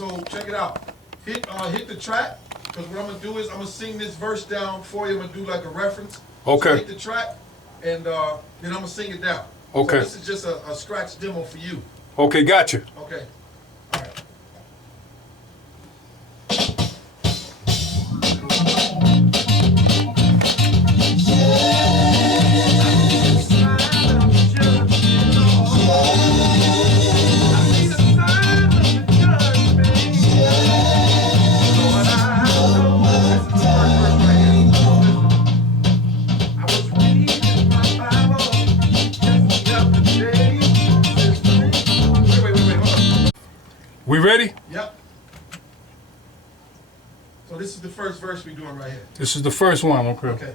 So check it out. Hit the track, because what I'm gonna do is I'm gonna sing this verse down for you. I'm gonna do like a reference. Okay. So hit the track, and then I'm gonna sing it down. Okay. So this is just a scratch demo for you. Okay, gotcha. Okay. All right. We ready? Yep. So this is the first verse we're doing right here. This is the first one, okay. Okay.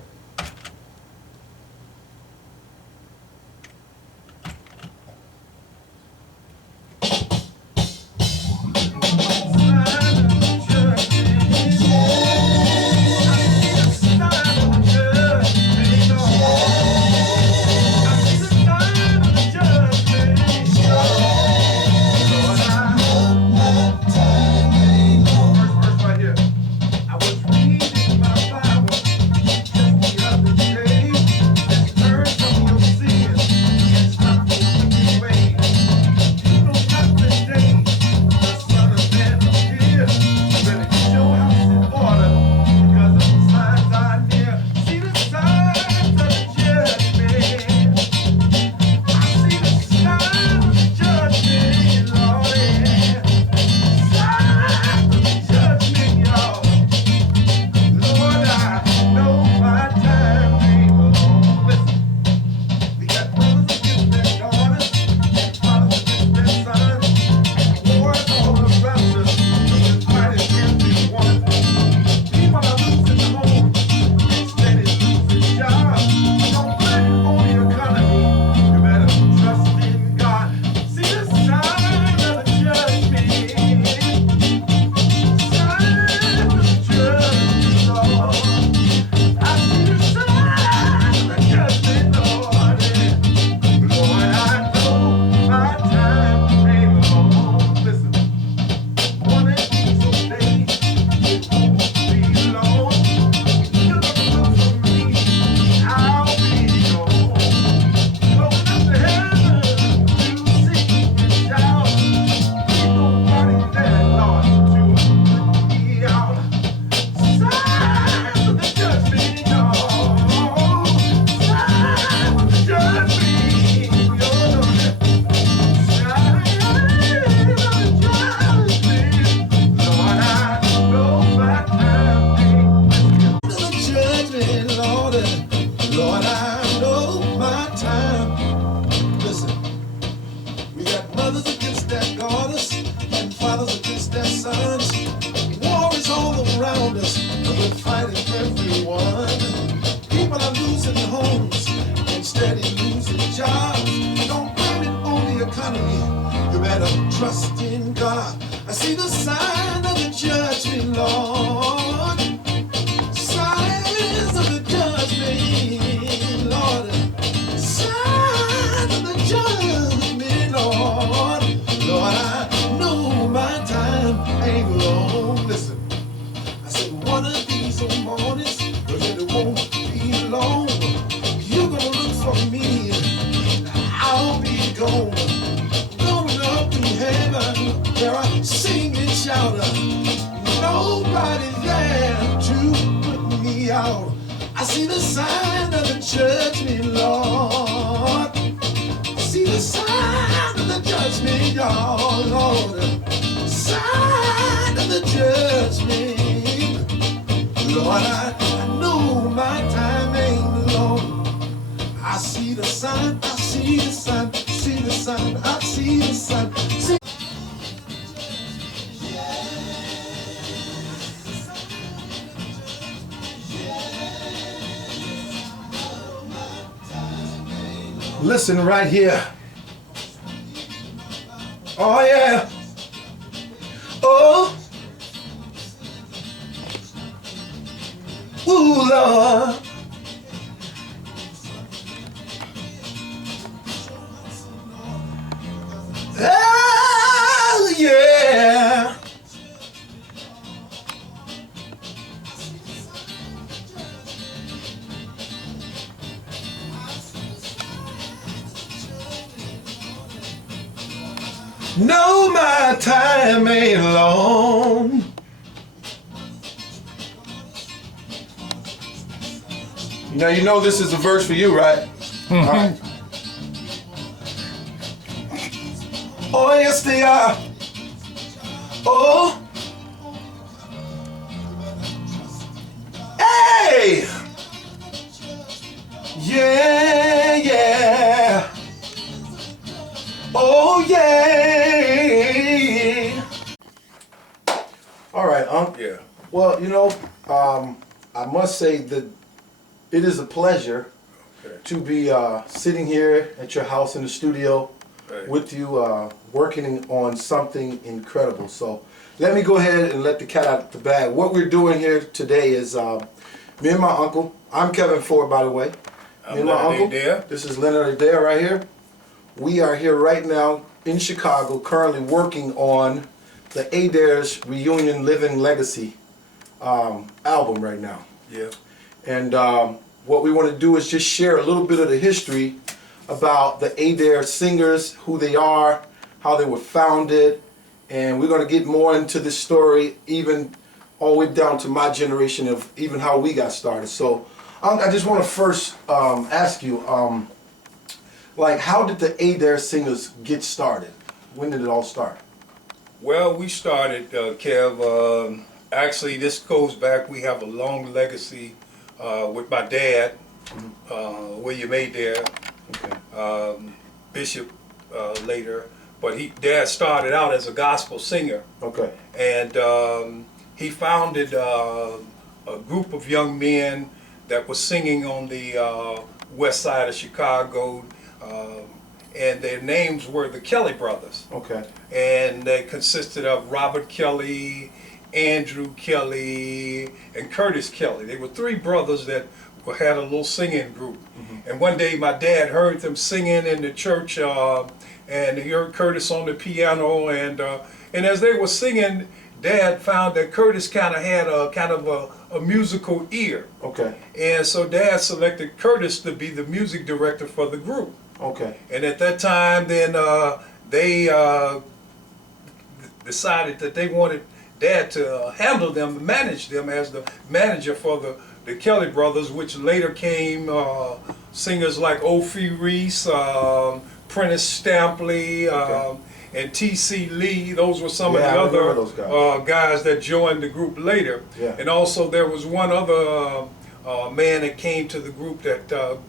Trust in God. I see the sign of the judgment, Lord. Signs of the judgment, Lord. Signs of the judgment, Lord. Lord, I know my time ain't long. Listen, I said one of these mornings, but it won't be long. You're gonna look for me, I'll be gone. There I sing and shout, nobody there to put me out. I see the sign of the judgment, Lord. I see the sign of the judgment, Lord. Sign of the judgment, Lord. I know my time ain't long. I see the sign, I see the sign, see the sign, I see the sign. See. Listen right here. Oh yeah. Oh. Ooh Lord. Oh yeah. No, my time ain't long. Now you know this is a verse for you, right? All right. Oh, yes, they are. Oh. Hey! Yeah, yeah. Oh, yeah. All right, Yeah. Well, I must say that it is a pleasure to be sitting here at your house in the studio with you, working on something incredible. So let me go ahead and let the cat out of the bag. What we're doing here today is me and my uncle. I'm Kevin Ford, by the way. Me and my uncle. This is Leonard Adair right here. We are here right now in Chicago, currently working on the Adair's Reunion Living Legacy album right now. Yeah. And what we want to do is just share a little bit of the history about the Adair singers, who they are, how they were founded, and we're going to get more into this story, even all the way down to my generation of even how we got started. So I just want to first ask you, like, how did the Adair singers get started? When did it all start? Well, we started, Kev, actually this goes back, we have a long legacy with my dad, William Adair, Bishop later, but Dad started out as a gospel singer. Okay. And he founded a group of young men that was singing on the west side of Chicago, and their names were the Kelly Brothers. Okay. And they consisted of Robert Kelly, Andrew Kelly, and Curtis Kelly. They were three brothers that had a little singing group. And one day my dad heard them singing in the church, and he heard Curtis on the piano, and as they were singing, Dad found that Curtis kind of had a musical ear. Okay. And so Dad selected Curtis to be the music director for the group. Okay. And at that time, then they decided that they wanted Dad to handle them, manage them as the manager for the Kelly Brothers, which later came singers like Ophi Reese, Prentice Stampley, and T.C. Lee. Those were some of the other guys that joined the group later. Yeah. And also there was one other man that came to the group that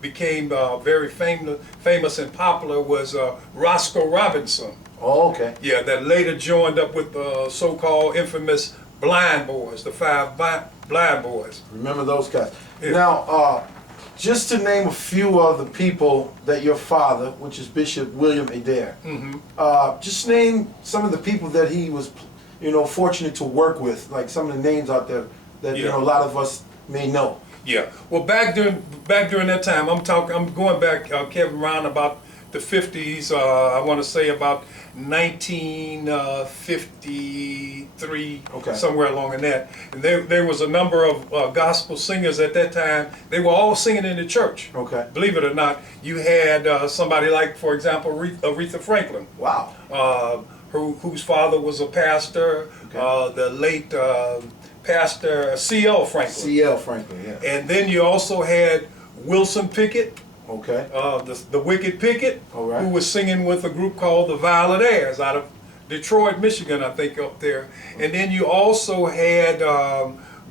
became very famous and popular, was Roscoe Robinson. Oh, okay. Yeah, that later joined up with the so-called infamous Blind Boys, the five Blind Boys. Remember those guys. Yeah. Now, just to name a few of the people that your father, which is Bishop William Adair, just name some of the people that he was, fortunate to work with, like some of the names out there that a lot of us may know. Yeah. Well, back during that time, I'm going back, Kevin, around about the 50s. I want to say about 1953, somewhere along in that. And there was a number of gospel singers at that time. They were all singing in the church. Okay. Believe it or not, you had somebody like, for example, Aretha Franklin. Wow. Whose father was a pastor. Okay. The late Pastor C.L. Franklin. C.L. Franklin, yeah. And then you also had Wilson Pickett. Okay. The Wicked Pickett, right. Who was singing with a group called the Leonard Adairs out of Detroit, Michigan, I think, up there. And then you also had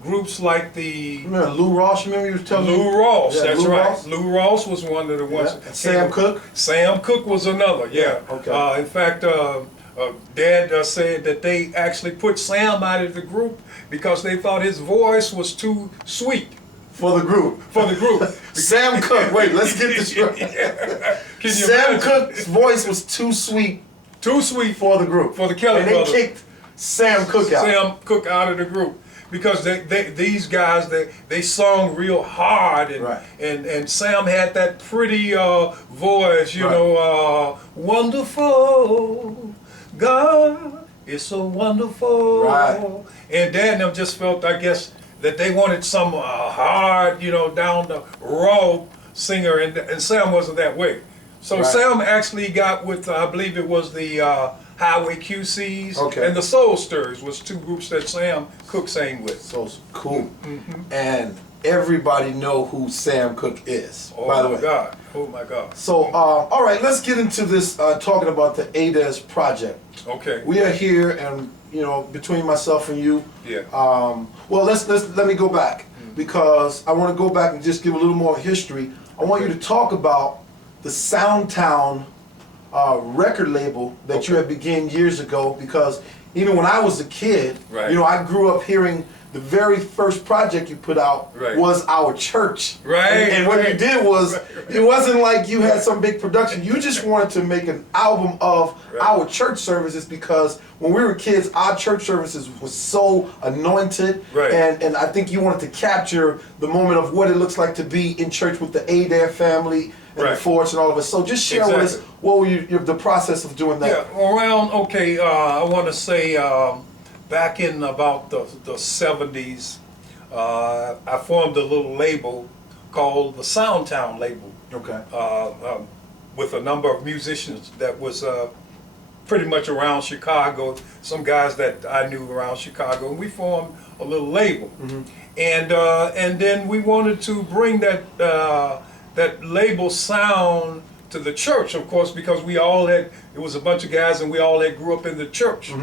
groups like the... Remember Lou Ross? Remember you was telling me? Lou Ross, yeah, that's Lou right. Ross? Lou Ross was one of the ones. Yeah. Sam Cooke? Sam Cooke was another, yeah. Okay. In fact, Dad said that they actually put Sam out of the group because they thought his voice was too sweet. For the group. Sam Cooke. Wait, let's get this right. Sam Cooke's voice was too sweet. Too sweet for the group. For the Kelly Brothers. And they kicked Sam Cooke out. Sam Cooke out of the group because these guys they sung real hard, and Sam had that pretty voice, wonderful God is so wonderful. Right. And Dad and them just felt, I guess, that they wanted some hard, down the raw singer, and Sam wasn't that way. So Right. Sam actually got with, I believe it was the Highway QCs Okay. and the Soul Stirrers was two groups that Sam Cooke sang with. So cool. And everybody know who Sam Cooke is, Oh by the my way. God! Oh my God! So, all right, let's get into this, talking about the Adair's project. Okay. We are here, and between myself and you. Yeah. Well, let me go back, because I want to go back and just give a little more history. I want you to talk about the Soundtown record label that you had began years ago, because even when I was a kid, Right. I grew up hearing the very first project you put out Right. was Our Church. Right, And what you right. did was, Right. it wasn't like you had some big production. You just wanted to make an album of Right. our church services, because when we were kids, our church services was so anointed. Right. And I think you wanted to capture the moment of what it looks like to be in church with the Adair family and Right. the Fords and all of us. So just share with us, Exactly. what were the process of doing that? Yeah, around, okay, I want to say back in about the 70s, I formed a little label called the Soundtown label Okay. with a number of musicians that was pretty much around Chicago, some guys that I knew around Chicago, and we formed a little label. And then we wanted to bring that label sound to the church, of course, because it was a bunch of guys and we all had grew up in the church.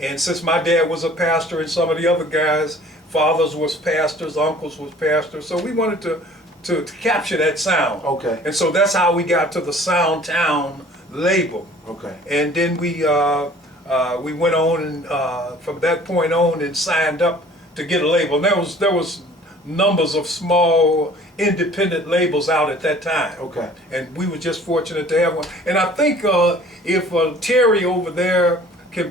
And since my dad was a pastor and some of the other guys, fathers was pastors, uncles was pastors, so we wanted to capture that sound. Okay. And so that's how we got to the Soundtown label. Okay. And then we went on and from that point on and signed up to get a label. And there was numbers of small independent labels out at that time. Okay. And we were just fortunate to have one. And I think if Terry over there can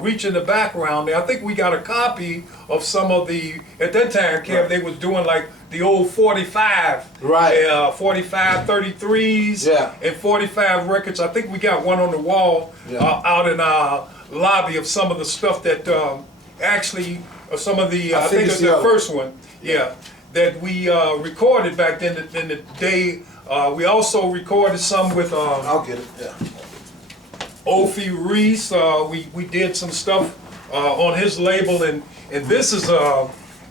reach in the background there, I think we got a copy of some of the, at that time, Kev, Right. they was doing like the old 45, Right. 45 33s Yeah. and 45 records. I think we got one on the wall Yeah. out in our lobby of some of the stuff that actually, some of the, I think it's it's the the other. first one, yeah, that we recorded back then in the day. We also recorded some with I'll get it. Yeah. Opie Reese. We did some stuff on his label, and this is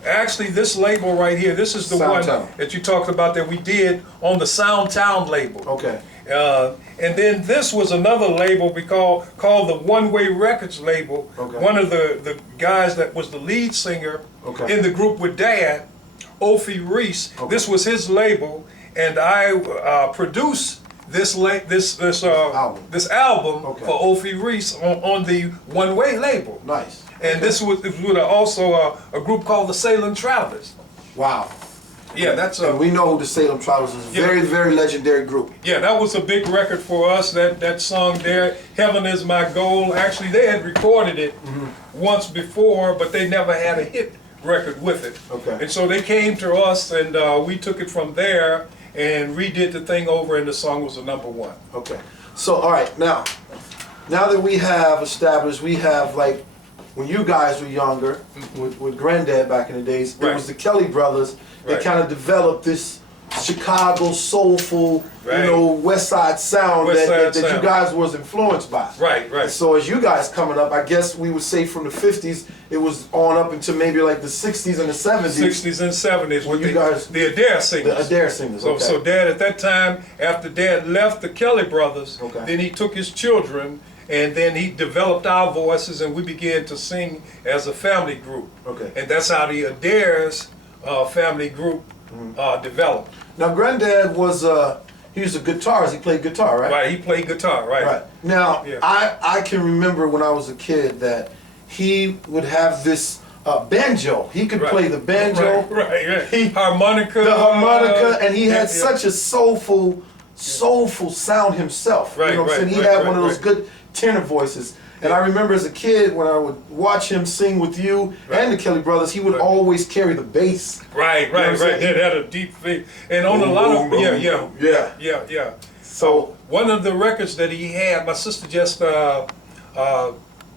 actually this label right here. This is the one Soundtown. that you talked about that we did on the Soundtown label. Okay. And then this was another label we called the One Way Records label. Okay. One of the guys that was the lead singer Okay. in the group with Dad, Opie Reese. Okay. This was his label, and I produced this Album. album Okay. for Opie Reese on the One Way label. Nice. And this was also a group called the Salem Travelers. Wow. Yeah, that's And we know the Salem Travelers is a Yeah. very, very legendary group. Yeah, that was a big record for us, that song there, Heaven Is My Goal. Actually, they had recorded it once before, but they never had a hit record with it. Okay. And so they came to us, and we took it from there and redid the thing over, and the song was a #1. Okay. So, all right, now that we have established, we have, like, when you guys were younger, with Granddad back in the days, it Right. was the Kelly brothers that Right. kind of developed this Chicago soulful, Right. West Side sound West that Side you sound. guys was influenced by. Right, right. So as you guys coming up, I guess we would say from the 50s, it was on up into maybe like the 60s and the 70s. 60s and 70s with you guys- the Adair singers. The Adair singers, okay. So Dad, at that time, after Dad left the Kelly brothers, Okay. then he took his children, and then he developed our voices, and we began to sing as a family group. Okay. And that's how the Adair's family group developed. Now, Granddad was, he was a guitarist. He played guitar, right? Right, he played guitar, right? Right. Now, Yeah. I can remember when I was a kid that he would have this banjo. He could Right. play the banjo, Right. He- Harmonica. the harmonica, and he had yeah. such a soulful sound himself. Right, You know what I'm saying? right, He right, had one of right, those right. good tenor voices. And I remember as a kid when I would watch him sing with you Right. and the Kelly brothers, he would Right. always carry the bass. Right, what I'm right, saying? right. That had a deep faith. And on a Boom, lot boom, of, boom, yeah. boom. Yeah. Yeah. So, One of the records that he had, my sister just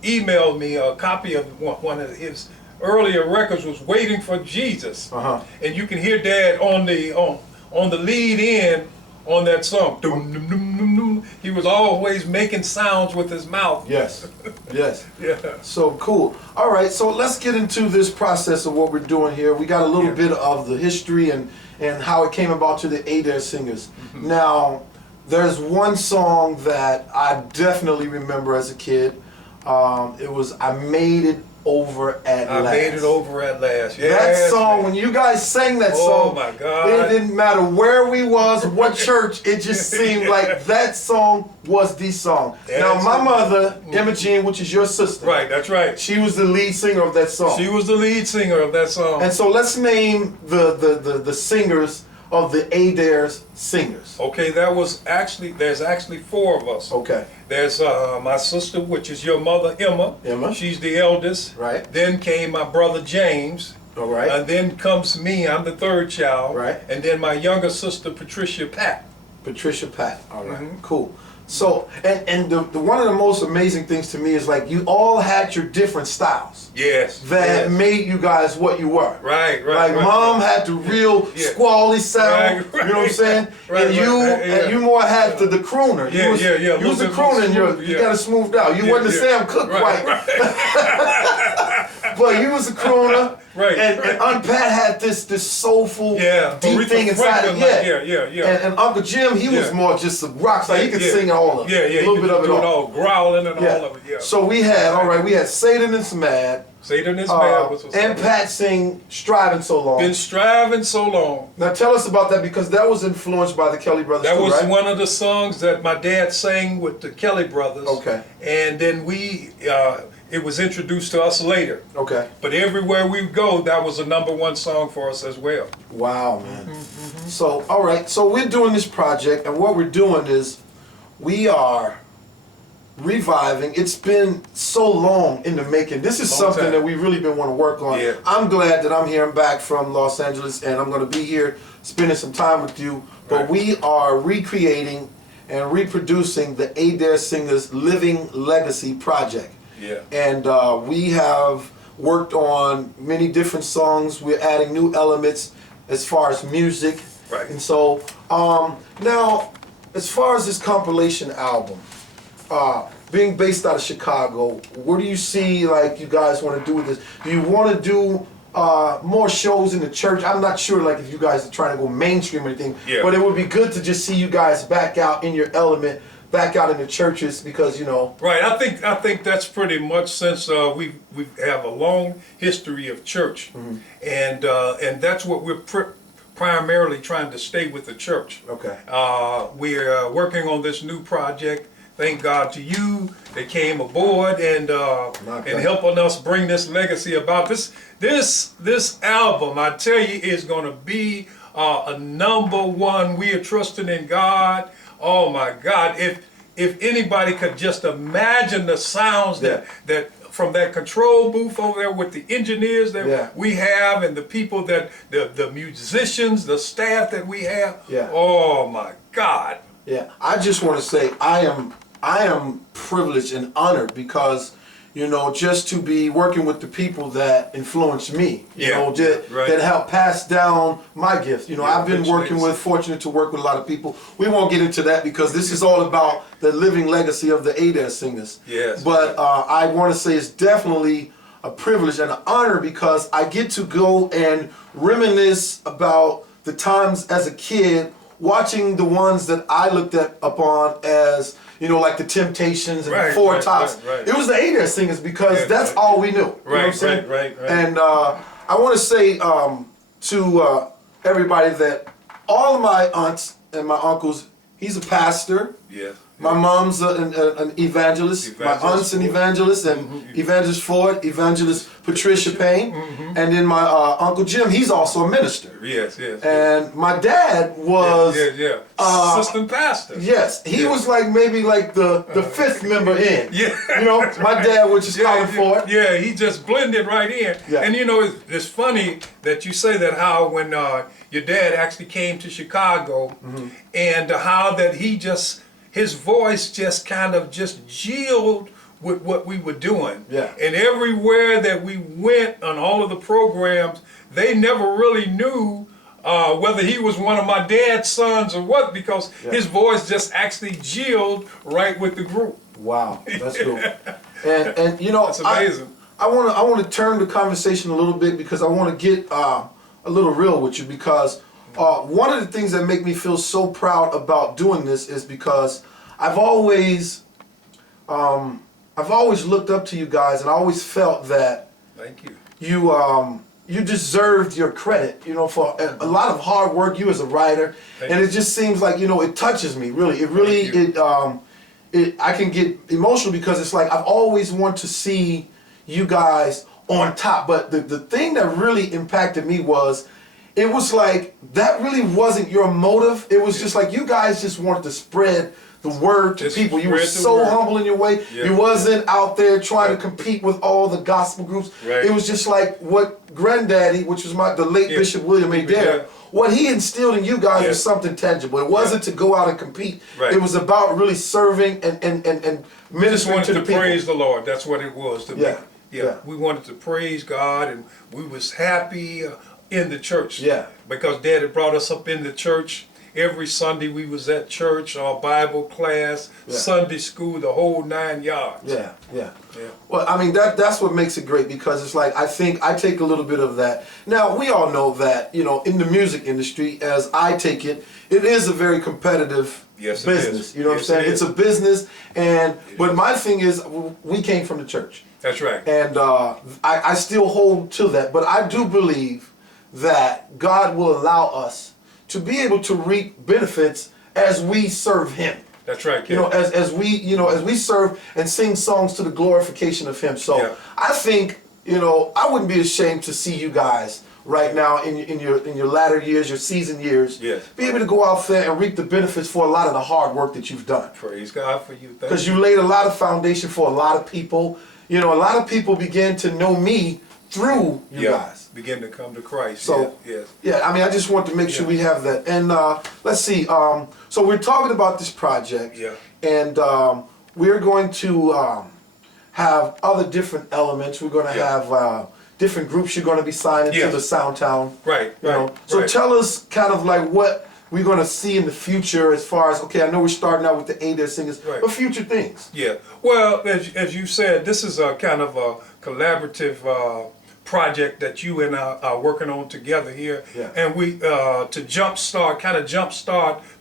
emailed me a copy of one of his earlier records, was Waiting for Jesus. Uh-huh. And you can hear Dad on the lead in on that song. Dum, dum, dum, dum, dum. He was always making sounds with his mouth. Yes, yes. Yeah. So cool. All right, so let's get into this process of what we're doing here. We got a little bit of the history and how it came about to the Adair Singers. Now, there's one song that I definitely remember as a kid. It was "I Made It Over at Last." I made it over at last. That Yes, song, man. when you guys sang that Oh, song, my God. it didn't matter where we was, what church, it just seemed like that song was the song. Yeah, now, that's my it. mother, Emma Jean, which is your sister, Right, that's right. she was the lead singer of that song. She was the lead singer of that song. And so let's name the singers of the Adair's singers. Okay, there's actually 4 of us. Okay. There's my sister, which is your mother, Emma. Emma. She's the eldest. Right. Then came my brother, James. All right. And then comes me, I'm the 3rd child. Right. And then my younger sister, Patricia Pat. Patricia Pat. All right. Cool. So, and the one of the most amazing things to me is like you all had your different styles Yes. that yes. made you guys what you were. Right, right. Like right, mom right. had the real Yeah. squally sound, Right, you know what I'm saying? right, and you right, yeah. and you more had the crooner. Yeah, yeah. You was the Little bit more crooner and smooth, you yeah. got it smoothed out. You Yeah, wasn't the yeah. Sam Cooke Right, quite. right. But you was the crooner. Right, And right. Aunt Pat had this soulful, Yeah. deep Aretha thing inside Franklin, it. yeah. And Uncle Jim, he was Yeah. more just a rock star. He could Yeah. sing all of it. Yeah, yeah. A little bit of it do all. growling and Yeah. all of it, yeah. So we had Satan is Mad. Satan is mad. Was And Pat sing Striving So Long. been striving so long. Now tell us about that because that was influenced by the Kelly Brothers That too, was right? one of the songs that my dad sang with the Kelly Brothers. Okay. And then it was introduced to us later. Okay. But everywhere we go, that was a #1 song for us as well. Wow, man. So, all right. So we're doing this project, and what we're doing is we are reviving. It's been so long in the making. This is Long something time. that we really been want to work on. Yeah. I'm glad that I'm here. I'm back from Los Angeles, and I'm going to be here spending some time with you. But Right. we are recreating and reproducing the Adair Singers Living Legacy project. Yeah. And we have worked on many different songs. We're adding new elements as far as music. Right. And so, now, as far as this compilation album, being based out of Chicago, what do you see like you guys want to do with this? Do you want to do more shows in the church? I'm not sure like if you guys are trying to go mainstream or anything, Yeah. but it would be good to just see you guys back out in your element, back out in the churches because, you know. Right. I think that's pretty much since we have a long history of church, and that's what we're primarily trying to stay with the church. Okay. We're working on this new project. Thank God to you that came aboard and helping us bring this legacy about. This album, I tell you, is going to be a #1. We are trusting in God. Oh my God! If anybody could just imagine the sounds that from that control booth over there with the engineers that we have and the people that the musicians, the staff that we have. Yeah. Oh my God. Yeah, I just want to say I am privileged and honored because, you know, just to be working with the people that influenced me, you know, that helped pass down my gift. You know, I've been fortunate to work with a lot of people. We won't get into that because this is all about the living legacy of the Adair Singers. Yes. But I want to say it's definitely a privilege and an honor because I get to go and reminisce about the times as a kid watching the ones that I looked upon as, you know, like the Temptations and the Four Tops. Right. It was the Adair Singers because that's all we knew. You know what I'm saying? Right. And I want to say to everybody that all of my aunts and my uncles, he's a pastor. Yeah. My mom's an evangelist. My aunt's an evangelist, and Evangelist Ford, Evangelist Patricia Payne, and then my Uncle Jim, he's also a minister. Yes. And my dad was assistant pastor. Yes, he was like maybe like the fifth member in. Yeah. You know, my dad was just calling for it. Yeah, he just blended right in. Yeah. And you know, it's funny that you say that how when your dad actually came to Chicago and how that his voice just kind of just gelled with what we were doing. Yeah. And everywhere that we went on all of the programs, they never really knew whether he was one of my dad's sons or what, because his voice just actually gelled right with the group. Wow, that's cool. And you know, That's amazing. I want to turn the conversation a little bit because I want to get a little real with you, because one of the things that make me feel so proud about doing this is because I've always looked up to you guys, and I always felt that Thank you. you deserved your credit, you know, for a lot of hard work. You as a writer, and it just seems like, you know, it touches me really. It really I can get emotional because it's like I've always wanted to see you guys on top. But the thing that really impacted me was, it was like that really wasn't your motive. It was just like you guys just wanted to spread the word to people. You were so humble in your way. Yeah. You wasn't out there trying to compete with all the gospel groups. Right. It was just like what Granddaddy, which was the late Bishop William Adair, what he instilled in you guys was something tangible. It wasn't to go out and compete. Right. It was about really serving and We just ministering wanted to the to people. praise the Lord. That's what it was to me. Yeah. We wanted to praise God, and we was happy in the church. Yeah. Because Dad had brought us up in the church. Every Sunday we was at church, our Bible class, Sunday school, the whole 9 yards. Yeah. Well, I mean, that's what makes it great, because it's like, I think I take a little bit of that. Now, we all know that, you know, in the music industry, as I take it, it is a very competitive business. You know what I'm saying? It's a business, but my thing is, we came from the church. That's right. And I still hold to that, but I do believe that God will allow us to be able to reap benefits as we serve Him. That's right, kid. You know, as we serve and sing songs to the glorification of Him. So I think, you know, I wouldn't be ashamed to see you guys right now in your latter years, your season years, be able to go out there and reap the benefits for a lot of the hard work that you've done. Praise God for you. Because you laid a lot of foundation for a lot of people. You know, a lot of people began to know me through you guys. Begin to come to Christ. So, yes. I mean, I just want to make sure we have that. And let's see. So we're talking about this project. Yeah. And we're going to have other different elements. We're going to have different groups you're going to be signing to the Soundtown. Right. You know. So tell us kind of like what we're going to see in the future as far as, okay, I know we're starting out with the Adair singers, but future things. Yeah. Well, as you said, this is a kind of a collaborative project that you and I are working on together here. Yeah. And we, to jumpstart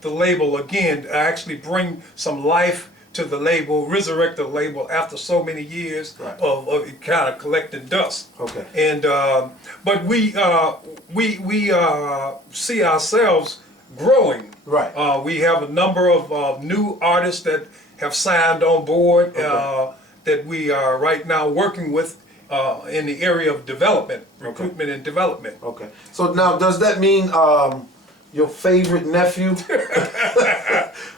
the label again, actually bring some life to the label, resurrect the label after so many years of kind of collecting dust. Okay. And, but we see ourselves growing. Right. We have a number of new artists that have signed on board that we are right now working with in the area of development, recruitment and development. Okay. So now, does that mean your favorite nephew? Does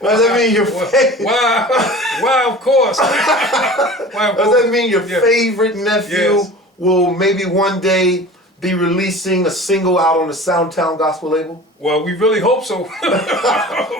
that mean your favorite? Why, of course. Does that mean your favorite nephew will maybe one day be releasing a single out on the Soundtown Gospel label? Well, we really hope so.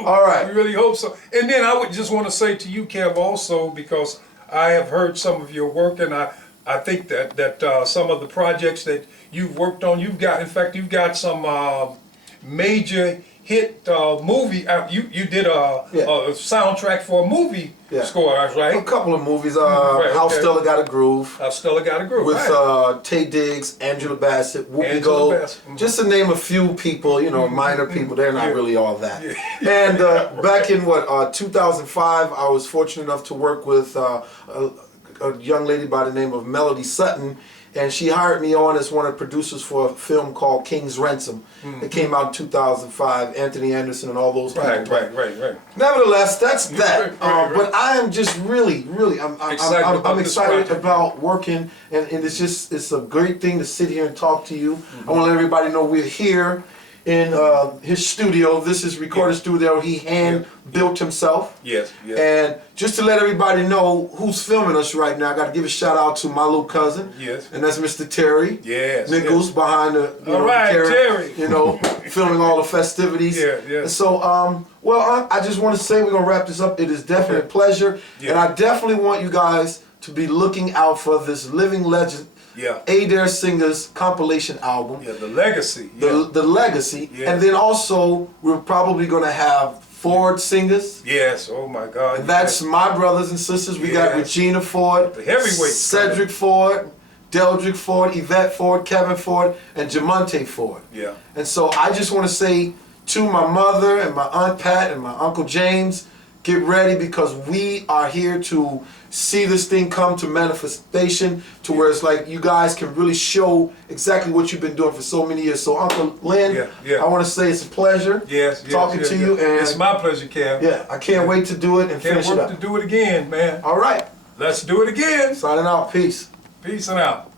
All right. We really hope so. And then I would just want to say to you, Kev, also, because I have heard some of your work, and I think that some of the projects that you've worked on, you've got some major hit movie. You did a soundtrack for a movie score, right? A couple of movies. How Stella Got a Groove. How Stella Got a Groove. With Tay Diggs, Angela Bassett, Whoopi Gold. Just to name a few people, you know, minor people. They're not really all that. And back in 2005, I was fortunate enough to work with a young lady by the name of Melody Sutton, and she hired me on as one of the producers for a film called King's Ransom. It came out in 2005, Anthony Anderson and all those people. Right. Nevertheless, that's that. But I am just really, I'm excited about working, and it's a great thing to sit here and talk to you. I want to let everybody know we're here in his studio. This is recording studio he hand built himself. Yes. And just to let everybody know who's filming us right now, I got to give a shout out to my little cousin. Yes. And that's Mr. Terry. Yes. Nichols behind the Terry. You know, filming all the festivities. Yeah. And so, I just want to say we're gonna wrap this up. It is definitely a pleasure, and I definitely want you guys to be looking out for this living legend Yeah. Adair Singers compilation album. Yeah, the legacy. The Legacy. Yes. And then also, we're probably going to have Ford Singers. Yes, oh my God. And that's my brothers and sisters. We got Yes. Regina Ford, The heavyweight. Cedric Ford, Deldrick Ford, Yvette Ford, Kevin Ford, and Jamonte Ford. Yeah. And so I just want to say to my mother and my Aunt Pat and my Uncle James, get ready because we are here to see this thing come to manifestation to where it's like you guys can really show exactly what you've been doing for so many years. So Uncle Lynn, Yeah. I want to say it's a pleasure talking to you. And it's my pleasure, Kev. yeah, I can't wait to do it and Can't finish it wait up. to do it again, man. All right. Let's do it again. Signing out. Peace. Peace and out.